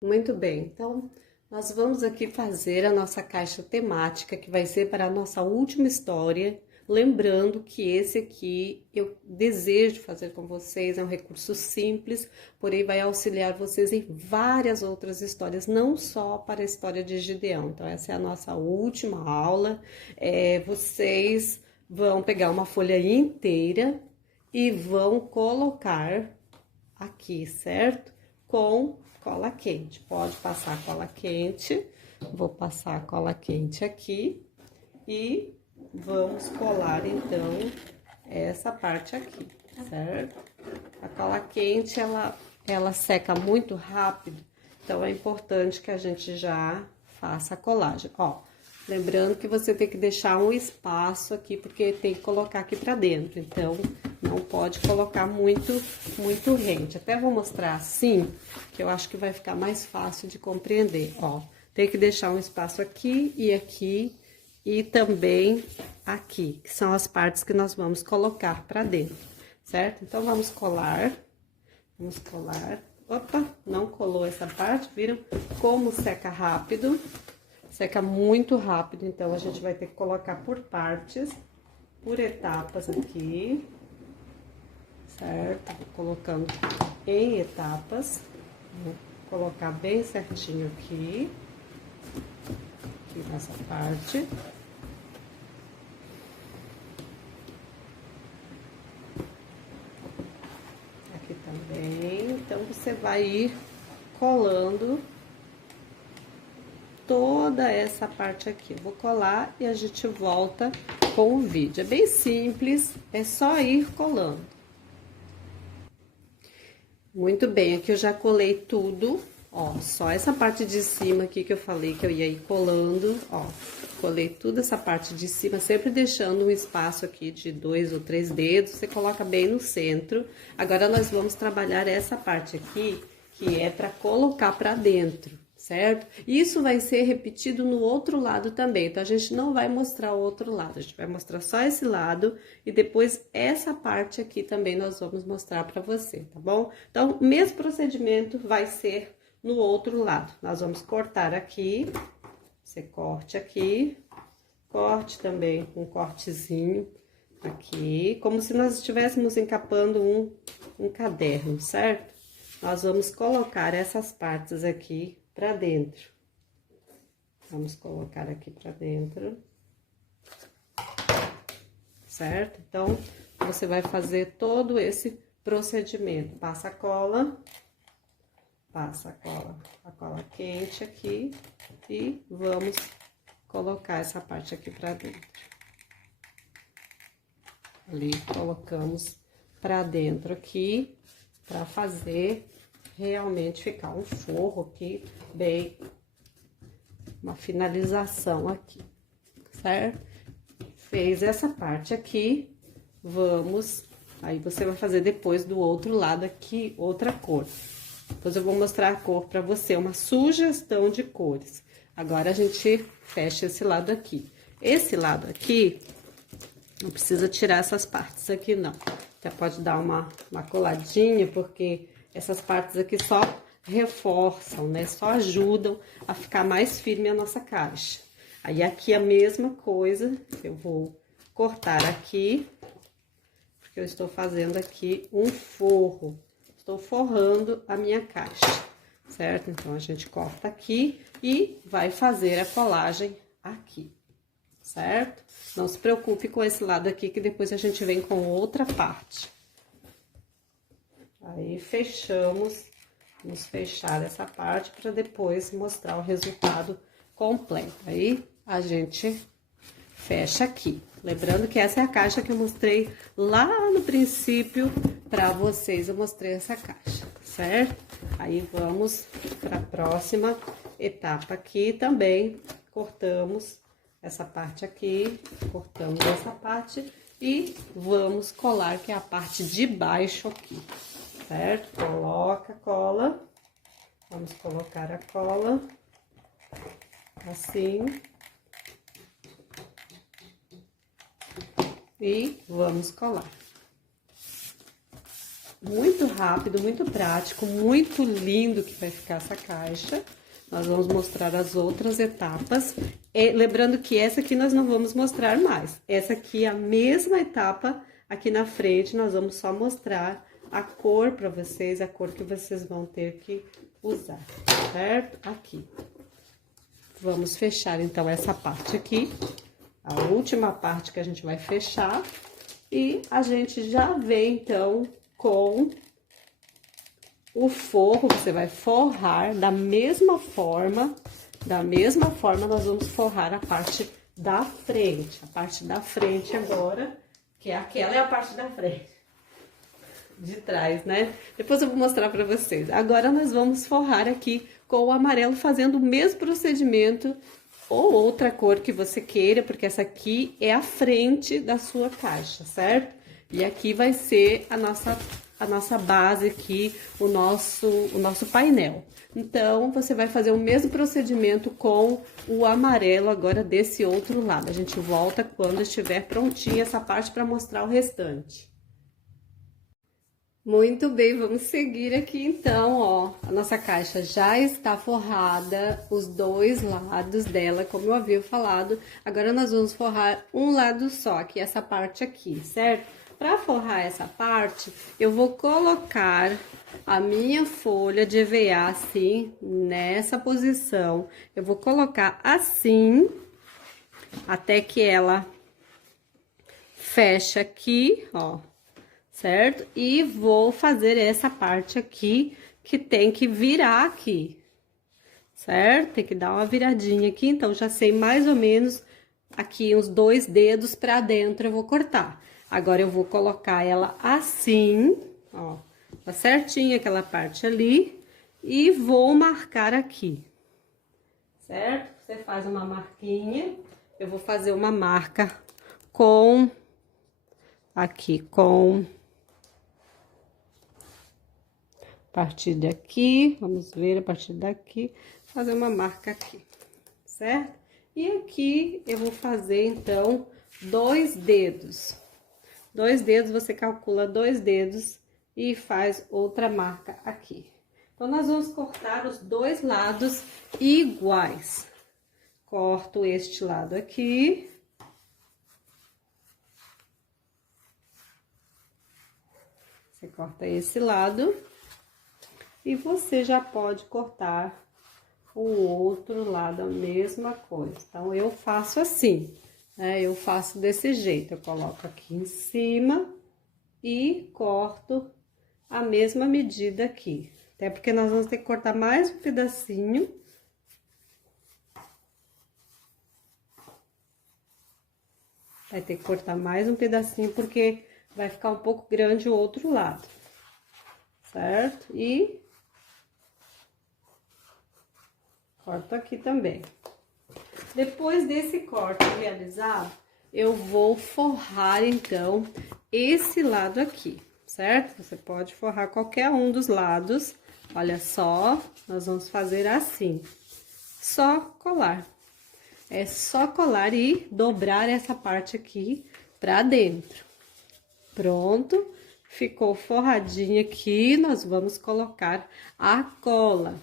Muito bem, então nós vamos aqui fazer a nossa caixa temática, que vai ser para a nossa última história. Lembrando que esse aqui eu desejo fazer com vocês, é um recurso simples, porém vai auxiliar vocês em várias outras histórias, não só para a história de Gideão. Então, essa é a nossa última aula. Vocês vão pegar uma folha inteira e vão colocar aqui, certo? Com cola quente. Pode passar cola quente. Vou passar a cola quente aqui e vamos colar então essa parte aqui, certo? A cola quente ela seca muito rápido, então é importante que a gente já faça a colagem. Ó, lembrando que você tem que deixar um espaço aqui, porque tem que colocar aqui pra dentro, então não pode colocar muito rente. Até vou mostrar assim, que eu acho que vai ficar mais fácil de compreender. Ó, tem que deixar um espaço aqui e também aqui, que são as partes que nós vamos colocar pra dentro, certo? Então, vamos colar. Vamos colar. Opa, não colou essa parte, viram? Como seca rápido. Seca muito rápido, então a gente vai ter que colocar por partes, por etapas aqui, certo? Vou colocando em etapas, vou colocar bem certinho aqui nessa parte. Aqui também, então você vai ir colando toda essa parte aqui. Eu vou colar e a gente volta com o vídeo. É bem simples, é só ir colando. Muito bem, aqui eu já colei tudo, ó, só essa parte de cima aqui que eu falei que eu ia ir colando, ó. Colei toda essa parte de cima, sempre deixando um espaço aqui de 2 ou 3 dedos, você coloca bem no centro. Agora, nós vamos trabalhar essa parte aqui, que é para colocar para dentro, certo? Isso vai ser repetido no outro lado também, então a gente não vai mostrar o outro lado, a gente vai mostrar só esse lado e depois essa parte aqui também nós vamos mostrar para você, tá bom? Então, o mesmo procedimento vai ser no outro lado. Nós vamos cortar aqui, você corte aqui, corte também com um cortezinho aqui, como se nós estivéssemos encapando um caderno, certo? Nós vamos colocar essas partes aqui pra dentro. Vamos colocar aqui pra dentro. Certo? Então, você vai fazer todo esse procedimento. Passa a cola quente aqui e vamos colocar essa parte aqui pra dentro. Ali, colocamos pra dentro aqui, pra fazer realmente ficar um forro aqui, bem, uma finalização aqui, certo? Fez essa parte aqui, vamos, aí você vai fazer depois do outro lado aqui, outra cor. Depois eu vou mostrar a cor pra você, uma sugestão de cores. Agora, a gente fecha esse lado aqui. Esse lado aqui, não precisa tirar essas partes aqui, não. Você pode dar uma coladinha, porque essas partes aqui só reforçam, né? Só ajudam a ficar mais firme a nossa caixa. Aí, aqui a mesma coisa, eu vou cortar aqui, porque eu estou fazendo aqui um forro. Estou forrando a minha caixa, certo? Então, a gente corta aqui e vai fazer a colagem aqui, certo? Não se preocupe com esse lado aqui, que depois a gente vem com outra parte. Aí, fechamos, vamos fechar essa parte para depois mostrar o resultado completo. Aí, a gente fecha aqui. Lembrando que essa é a caixa que eu mostrei lá no princípio para vocês. Eu mostrei essa caixa, certo? Aí, vamos para a próxima etapa aqui também. Cortamos essa parte aqui, cortamos essa parte e vamos colar, que é a parte de baixo aqui, certo? Coloca a cola, vamos colocar a cola, assim, e vamos colar. Muito rápido, muito prático, muito lindo que vai ficar essa caixa. Nós vamos mostrar as outras etapas. E, lembrando que essa aqui nós não vamos mostrar mais. Essa aqui é a mesma etapa aqui na frente, nós vamos só mostrar a cor para vocês, a cor que vocês vão ter que usar, certo? Aqui. Vamos fechar, então, essa parte aqui, a última parte que a gente vai fechar. E a gente já vem, então, com o forro, você vai forrar da mesma forma nós vamos forrar a parte da frente. A parte da frente agora, que é aquela é a parte da frente. De trás, né? Depois eu vou mostrar pra vocês. Agora nós vamos forrar aqui com o amarelo, fazendo o mesmo procedimento ou outra cor que você queira, porque essa aqui é a frente da sua caixa, certo? E aqui vai ser a nossa base aqui, o nosso painel. Então, você vai fazer o mesmo procedimento com o amarelo agora desse outro lado. A gente volta quando estiver prontinha essa parte para mostrar o restante. Muito bem, vamos seguir aqui então, ó. A nossa caixa já está forrada, os dois lados dela, como eu havia falado. Agora nós vamos forrar um lado só, que é essa parte aqui, certo? Para forrar essa parte, eu vou colocar a minha folha de EVA assim, nessa posição. Eu vou colocar assim, até que ela fecha aqui, ó. Certo? E vou fazer essa parte aqui, que tem que virar aqui, certo? Tem que dar uma viradinha aqui, então, já sei mais ou menos aqui uns 2 dedos pra dentro eu vou cortar. Agora, eu vou colocar ela assim, ó, tá certinho aquela parte ali, e vou marcar aqui, certo? Você faz uma marquinha, eu vou fazer uma marca com, aqui, com... A partir daqui, vamos ver a partir daqui, fazer uma marca aqui, certo? E aqui eu vou fazer, então, 2 dedos. 2 dedos, você calcula 2 dedos e faz outra marca aqui. Então, nós vamos cortar os 2 lados iguais. Corto este lado aqui. Você corta esse lado. E você já pode cortar o outro lado, a mesma coisa. Então, eu faço assim, né? Eu faço desse jeito, eu coloco aqui em cima e corto a mesma medida aqui. Até porque nós vamos ter que cortar mais um pedacinho. Vai ter que cortar mais um pedacinho, porque vai ficar um pouco grande o outro lado, certo? E... corto aqui também. Depois desse corte realizado, eu vou forrar, então, esse lado aqui, certo? Você pode forrar qualquer um dos lados. Olha só, nós vamos fazer assim. Só colar. É só colar e dobrar essa parte aqui pra dentro. Pronto. Ficou forradinho aqui, nós vamos colocar a cola.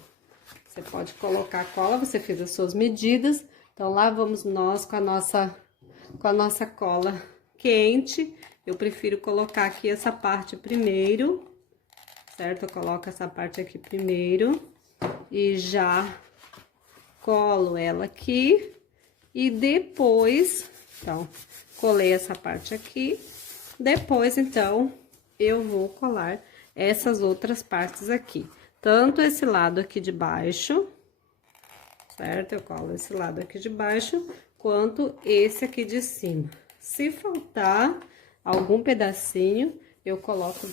Você pode colocar a cola, você fez as suas medidas. Então, lá vamos nós com a nossa cola quente. Eu prefiro colocar aqui essa parte primeiro, certo? Eu coloco essa parte aqui primeiro e já colo ela aqui. E depois, então, colei essa parte aqui. Depois, então, eu vou colar essas outras partes aqui. Tanto esse lado aqui de baixo, certo? Eu colo esse lado aqui de baixo, quanto esse aqui de cima. Se faltar algum pedacinho, eu coloco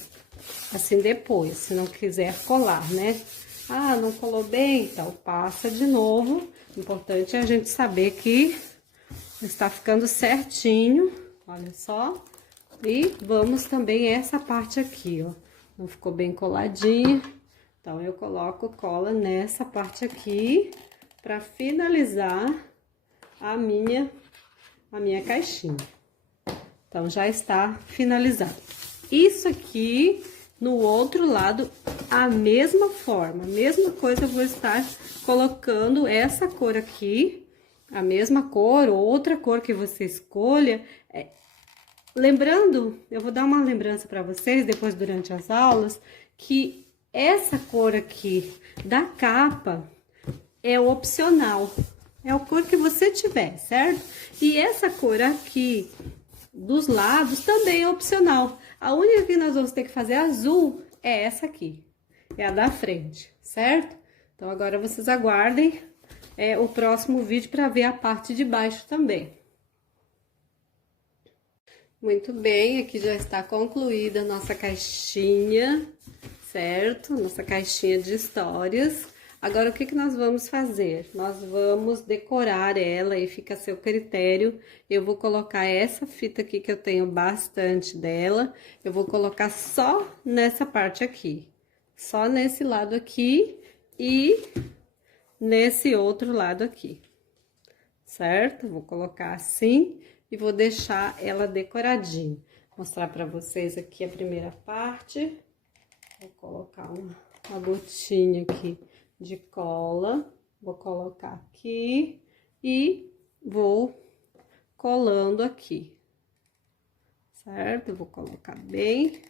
assim depois, se não quiser colar, né? Ah, não colou bem? Então, passa de novo. O importante é a gente saber que está ficando certinho, olha só. E vamos também essa parte aqui, ó. Não ficou bem coladinha. Então, eu coloco cola nessa parte aqui, para finalizar a minha caixinha. Então, já está finalizado. Isso aqui no outro lado, a mesma forma, a mesma coisa, eu vou estar colocando essa cor aqui, a mesma cor, ou outra cor que você escolha. Lembrando, eu vou dar uma lembrança para vocês, depois durante as aulas, que essa cor aqui da capa é opcional, é a cor que você tiver, certo? E essa cor aqui dos lados também é opcional. A única que nós vamos ter que fazer azul é essa aqui, é a da frente, certo? Então, agora vocês aguardem o próximo vídeo para ver a parte de baixo também. Muito bem, aqui já está concluída a nossa caixinha, certo? Nossa caixinha de histórias. Agora, o que que nós vamos fazer? Nós vamos decorar ela e fica a seu critério. Eu vou colocar essa fita aqui, que eu tenho bastante dela, eu vou colocar só nessa parte aqui. Só nesse lado aqui e nesse outro lado aqui, certo? Vou colocar assim e vou deixar ela decoradinha. Vou mostrar pra vocês aqui a primeira parte. Vou colocar uma gotinha aqui de cola, vou colocar aqui e vou colando aqui, certo? Eu vou colocar bem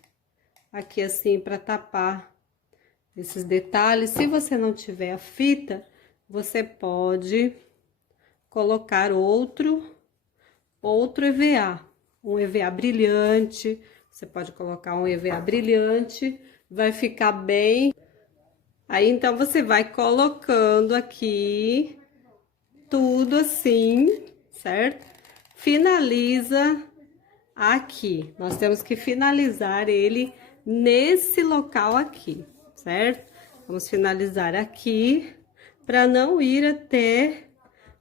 aqui assim para tapar esses detalhes. Se você não tiver a fita, você pode colocar outro EVA, um EVA brilhante. Você pode colocar um EVA brilhante, vai ficar bem. Aí, então, você vai colocando aqui tudo assim, certo? Finaliza aqui. Nós temos que finalizar ele nesse local aqui, certo? Vamos finalizar aqui, para não ir até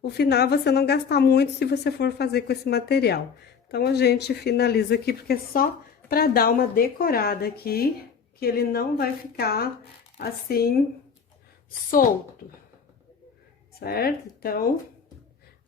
o final, você não gastar muito se você for fazer com esse material. Então, a gente finaliza aqui, porque é só para dar uma decorada aqui, que ele não vai ficar assim, solto, certo? Então,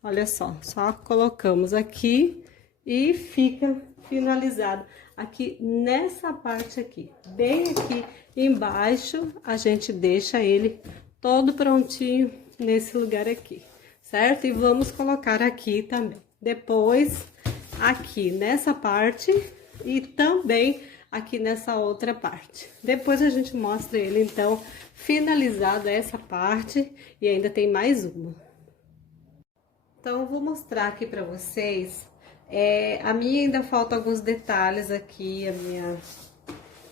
olha só colocamos aqui e fica finalizado aqui nessa parte aqui. Bem aqui embaixo, a gente deixa ele todo prontinho nesse lugar aqui, certo? E vamos colocar aqui também. Depois, aqui nessa parte e também aqui nessa outra parte. Depois a gente mostra ele, então, finalizado essa parte e ainda tem mais uma. Então, eu vou mostrar aqui pra vocês, a minha ainda falta alguns detalhes aqui,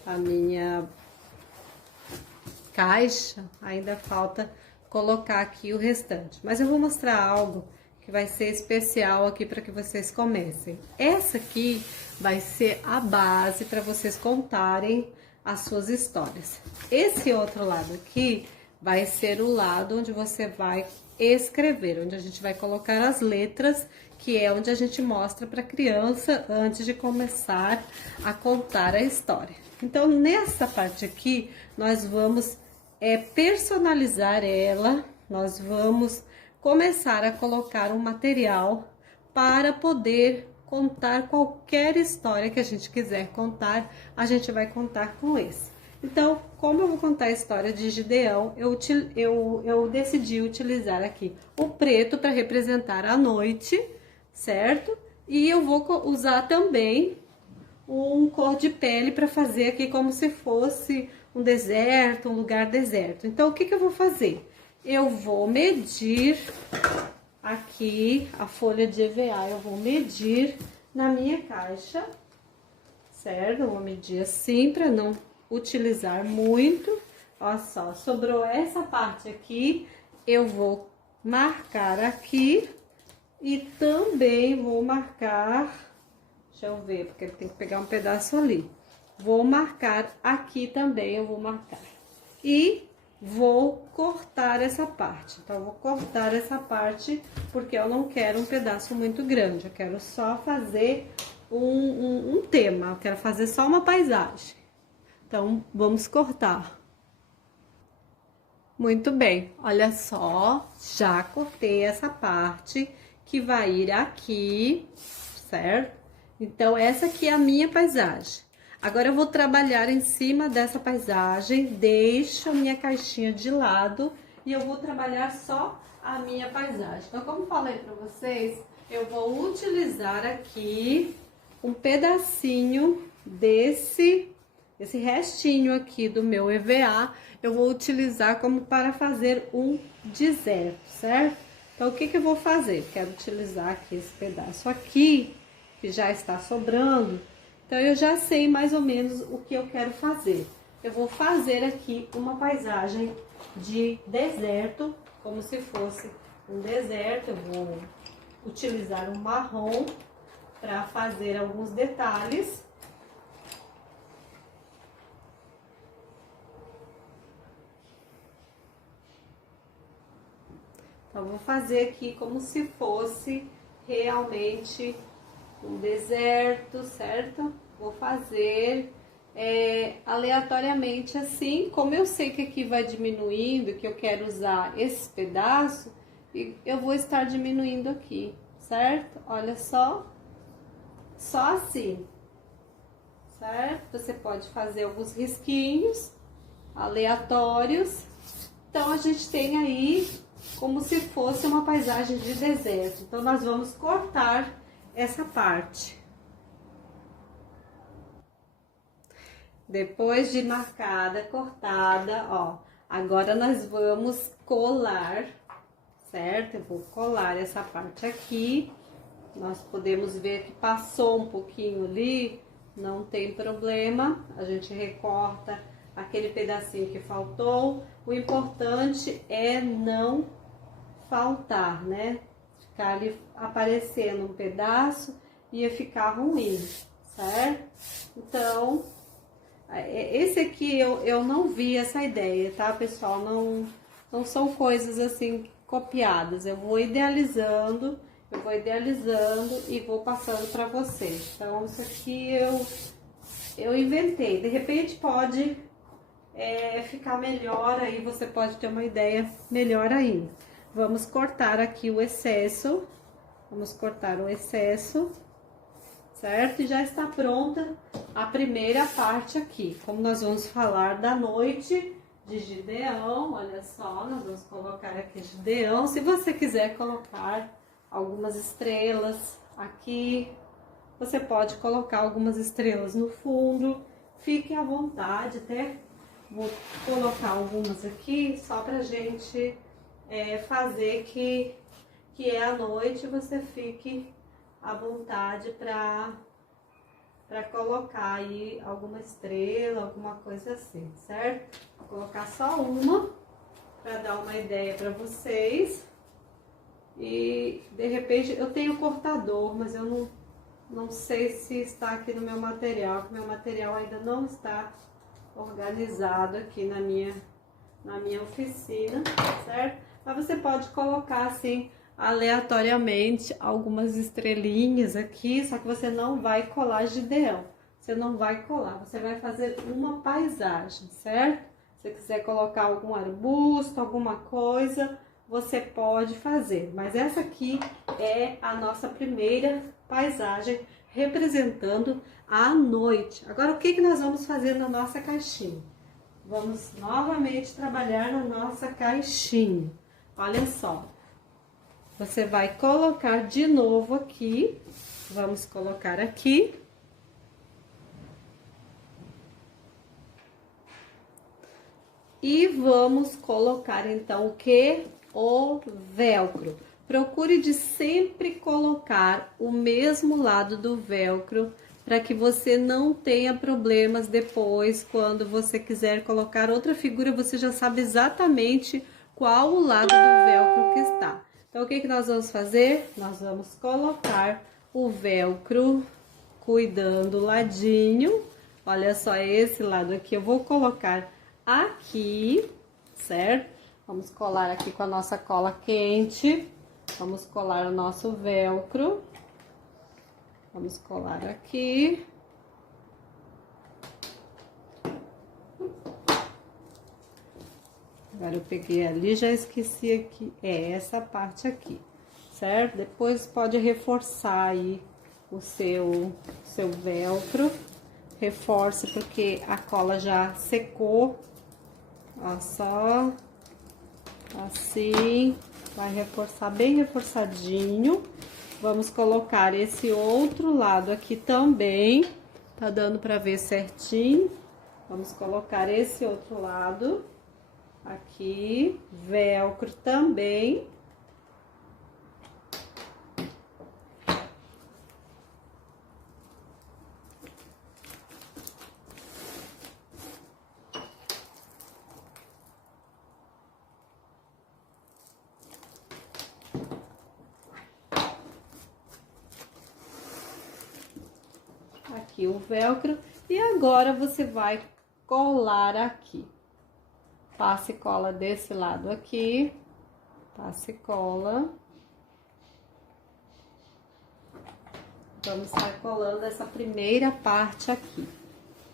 a minha caixa, ainda falta colocar aqui o restante. Mas eu vou mostrar algo que vai ser especial aqui para que vocês comecem. Essa aqui vai ser a base para vocês contarem as suas histórias. Esse outro lado aqui vai ser o lado onde você vai escrever, onde a gente vai colocar as letras, que é onde a gente mostra para a criança antes de começar a contar a história. Então, nessa parte aqui, nós vamos personalizar ela, nós vamos começar a colocar um material para poder contar qualquer história que a gente quiser contar, a gente vai contar com esse. Então, como eu vou contar a história de Gideão, eu decidi utilizar aqui o preto para representar a noite, certo? E eu vou usar também um cor de pele para fazer aqui como se fosse um deserto, um lugar deserto. Então, o que que eu vou fazer? Eu vou medir aqui a folha de EVA, eu vou medir na minha caixa, certo? Eu vou medir assim para não utilizar muito. Olha só, sobrou essa parte aqui, eu vou marcar aqui e também vou marcar, deixa eu ver, porque tem que pegar um pedaço ali. Vou marcar aqui também, eu vou marcar. E vou cortar essa parte. Então, eu vou cortar essa parte porque eu não quero um pedaço muito grande. Eu quero só fazer um tema, eu quero fazer só uma paisagem. Então, vamos cortar. Muito bem, olha só, já cortei essa parte que vai ir aqui, certo? Então, essa aqui é a minha paisagem. Agora eu vou trabalhar em cima dessa paisagem, deixo a minha caixinha de lado e eu vou trabalhar só a minha paisagem. Então, como falei para vocês, eu vou utilizar aqui um pedacinho esse restinho aqui do meu EVA, eu vou utilizar como para fazer um deserto, certo? Então, o que que eu vou fazer? Quero utilizar aqui esse pedaço aqui, que já está sobrando. Então, eu já sei mais ou menos o que eu quero fazer. Eu vou fazer aqui uma paisagem de deserto, como se fosse um deserto. Eu vou utilizar um marrom para fazer alguns detalhes. Então, vou fazer aqui como se fosse realmente um deserto, certo? Vou fazer aleatoriamente assim, como eu sei que aqui vai diminuindo, que eu quero usar esse pedaço, e eu vou estar diminuindo aqui, certo? Olha só assim, certo? Você pode fazer alguns risquinhos aleatórios. Então, a gente tem aí como se fosse uma paisagem de deserto. Então, nós vamos cortar essa parte. Depois de marcada, cortada, ó, agora nós vamos colar, certo? Eu vou colar essa parte aqui. Nós podemos ver que passou um pouquinho ali, não tem problema. A gente recorta aquele pedacinho que faltou. O importante é não faltar, né? Ficar ali aparecendo um pedaço, ia ficar ruim, certo? Então, esse aqui eu não vi essa ideia, tá, pessoal? Não são coisas assim copiadas. Eu vou idealizando e vou passando para vocês. Então, isso aqui eu inventei. De repente pode ficar melhor, aí você pode ter uma ideia melhor ainda. Vamos cortar aqui o excesso. Vamos cortar o excesso, certo? E já está pronta a primeira parte aqui. Como nós vamos falar da noite de Gideão, olha só, nós vamos colocar aqui Gideão. Se você quiser colocar algumas estrelas aqui, você pode colocar algumas estrelas no fundo. Fique à vontade, até vou colocar algumas aqui só pra gente fazer que é à noite, você fique à vontade para colocar aí alguma estrela, alguma coisa assim, certo? Vou colocar só uma para dar uma ideia para vocês. E de repente eu tenho cortador, mas eu não sei se está aqui no meu material, que meu material ainda não está organizado aqui na minha oficina, certo? Mas você pode colocar assim aleatoriamente algumas estrelinhas aqui, só que você não vai colar Gideão. Você não vai colar, você vai fazer uma paisagem, certo? Se você quiser colocar algum arbusto, alguma coisa, você pode fazer. Mas essa aqui é a nossa primeira paisagem representando a noite. Agora, o que que nós vamos fazer na nossa caixinha? Vamos novamente trabalhar na nossa caixinha. Olha só. Você vai colocar de novo aqui. Vamos colocar aqui. E vamos colocar então o que? O velcro. Procure de sempre colocar o mesmo lado do velcro para que você não tenha problemas depois, quando você quiser colocar outra figura, você já sabe exatamente qual o lado do velcro que está. Então, o que que nós vamos fazer? Nós vamos colocar o velcro cuidando o ladinho. Olha só, esse lado aqui eu vou colocar aqui, certo? Vamos colar aqui com a nossa cola quente. Vamos colar o nosso velcro. Vamos colar aqui. Agora eu peguei ali, já esqueci aqui, essa parte aqui, certo? Depois pode reforçar aí o seu velcro, reforce porque a cola já secou. Ó, só assim, vai reforçar bem reforçadinho. Vamos colocar esse outro lado aqui também, tá dando pra ver certinho. Vamos colocar esse outro lado aqui, velcro também. Aqui o velcro, e agora você vai colar aqui. Passe cola desse lado aqui, passe cola. Vamos estar colando essa primeira parte aqui.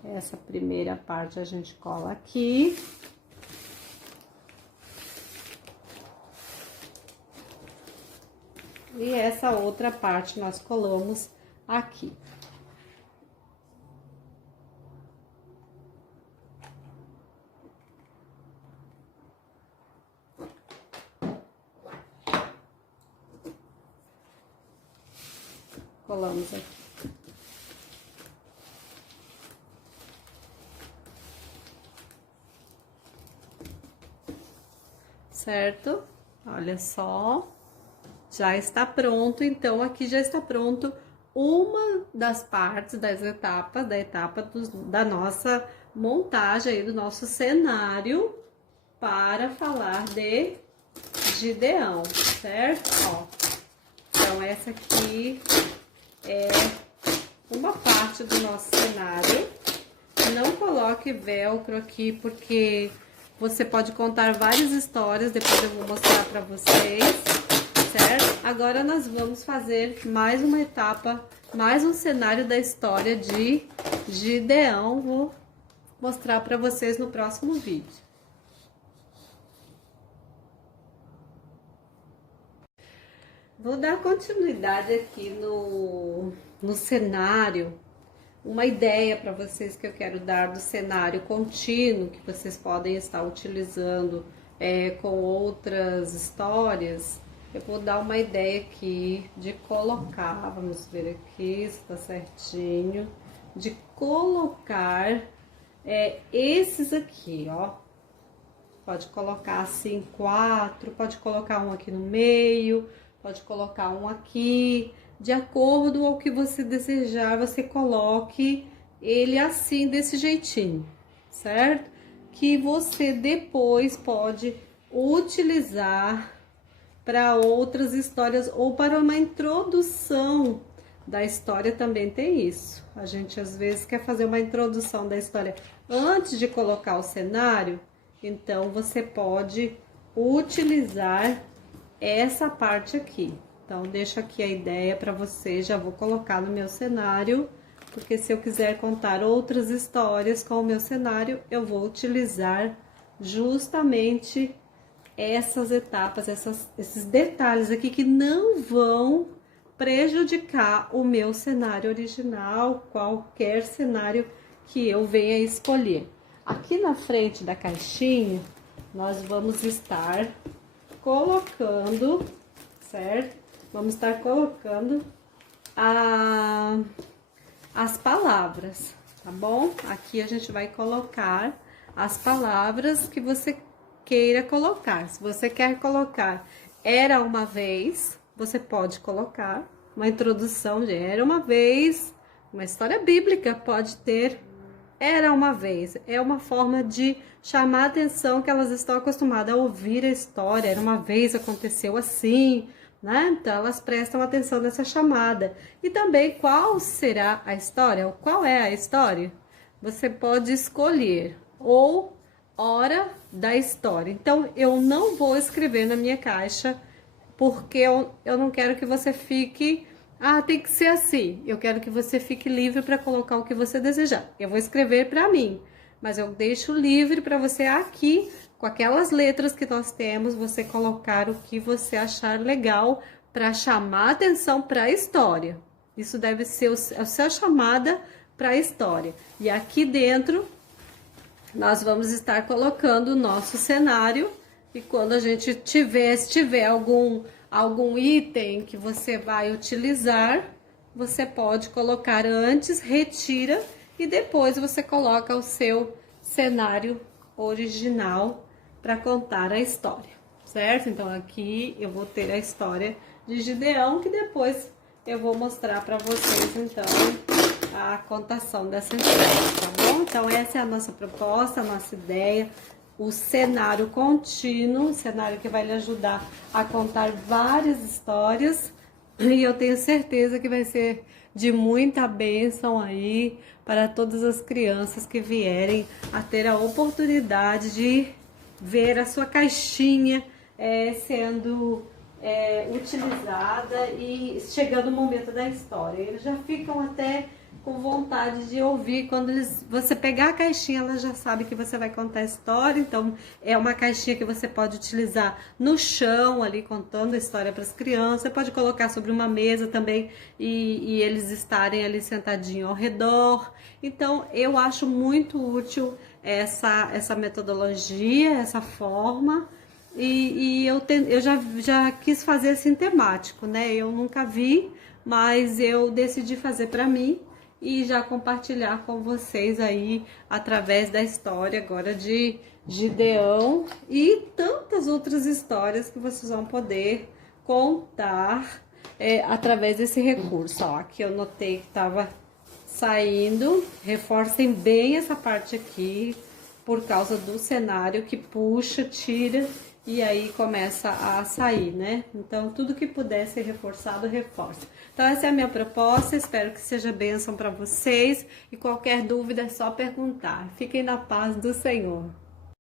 Essa primeira parte a gente cola aqui. E essa outra parte nós colamos aqui. Colamos aqui. Certo? Olha só. Já está pronto, então aqui já está pronto uma das partes das etapas, da nossa montagem aí, do nosso cenário para falar de Gideão, certo? Ó, então essa aqui é uma parte do nosso cenário. Não coloque velcro aqui, porque você pode contar várias histórias, depois eu vou mostrar para vocês, certo? Agora nós vamos fazer mais uma etapa, mais um cenário da história de Gideão. Vou mostrar para vocês no próximo vídeo. Vou dar continuidade aqui no cenário, uma ideia para vocês que eu quero dar do cenário contínuo, que vocês podem estar utilizando com outras histórias. Eu vou dar uma ideia aqui de colocar, vamos ver aqui se tá certinho, de colocar esses aqui, ó. Pode colocar assim 4, pode colocar um aqui no meio, pode colocar um aqui, de acordo ao que você desejar, você coloque ele assim, desse jeitinho, certo? Que você depois pode utilizar para outras histórias ou para uma introdução da história. Também tem isso. A gente às vezes quer fazer uma introdução da história antes de colocar o cenário, então você pode utilizar essa parte aqui. Então, deixo aqui a ideia para vocês, já vou colocar no meu cenário, porque se eu quiser contar outras histórias com o meu cenário, eu vou utilizar justamente essas etapas, esses detalhes aqui que não vão prejudicar o meu cenário original, qualquer cenário que eu venha escolher. Aqui na frente da caixinha, nós vamos estar colocando, certo? Vamos estar colocando as palavras, tá bom? Aqui a gente vai colocar as palavras que você queira colocar. Se você quer colocar era uma vez, você pode colocar uma introdução de era uma vez, uma história bíblica pode ter era uma vez. É uma forma de chamar a atenção, que elas estão acostumadas a ouvir a história. Era uma vez, aconteceu assim, né? Então elas prestam atenção nessa chamada. E também qual será a história? Qual é a história? Você pode escolher ou hora da história. Então eu não vou escrever na minha caixa, porque eu não quero que você fique tem que ser assim. Eu quero que você fique livre para colocar o que você desejar. Eu vou escrever para mim, mas eu deixo livre para você aqui, com aquelas letras que nós temos, você colocar o que você achar legal para chamar atenção para a história. Isso deve ser a sua chamada para a história. E aqui dentro nós vamos estar colocando o nosso cenário, e quando a gente se tiver algum item que você vai utilizar, você pode colocar antes, retira e depois você coloca o seu cenário original para contar a história, certo? Então aqui eu vou ter a história de Gideão, que depois eu vou mostrar para vocês então a contação dessa história, tá bom? Então essa é a nossa proposta, a nossa ideia, o cenário contínuo, o cenário que vai lhe ajudar a contar várias histórias, e eu tenho certeza que vai ser de muita bênção aí para todas as crianças que vierem a ter a oportunidade de ver a sua caixinha sendo utilizada e chegando o momento da história. Eles já ficam até com vontade de ouvir. Quando você pegar a caixinha, ela já sabe que você vai contar a história. Então é uma caixinha que você pode utilizar no chão ali, contando a história para as crianças. Você pode colocar sobre uma mesa também e eles estarem ali sentadinhos ao redor. Então eu acho muito útil essa metodologia, essa forma. E eu já quis fazer assim temático, né? Eu nunca vi, mas eu decidi fazer para mim e já compartilhar com vocês aí através da história agora de Gideão e tantas outras histórias que vocês vão poder contar através desse recurso. Ó, aqui eu notei que estava saindo, reforcem bem essa parte aqui por causa do cenário que puxa, tira e aí começa a sair, né? Então, tudo que puder ser reforçado, reforça. Então, essa é a minha proposta, espero que seja bênção para vocês. E qualquer dúvida é só perguntar. Fiquem na paz do Senhor.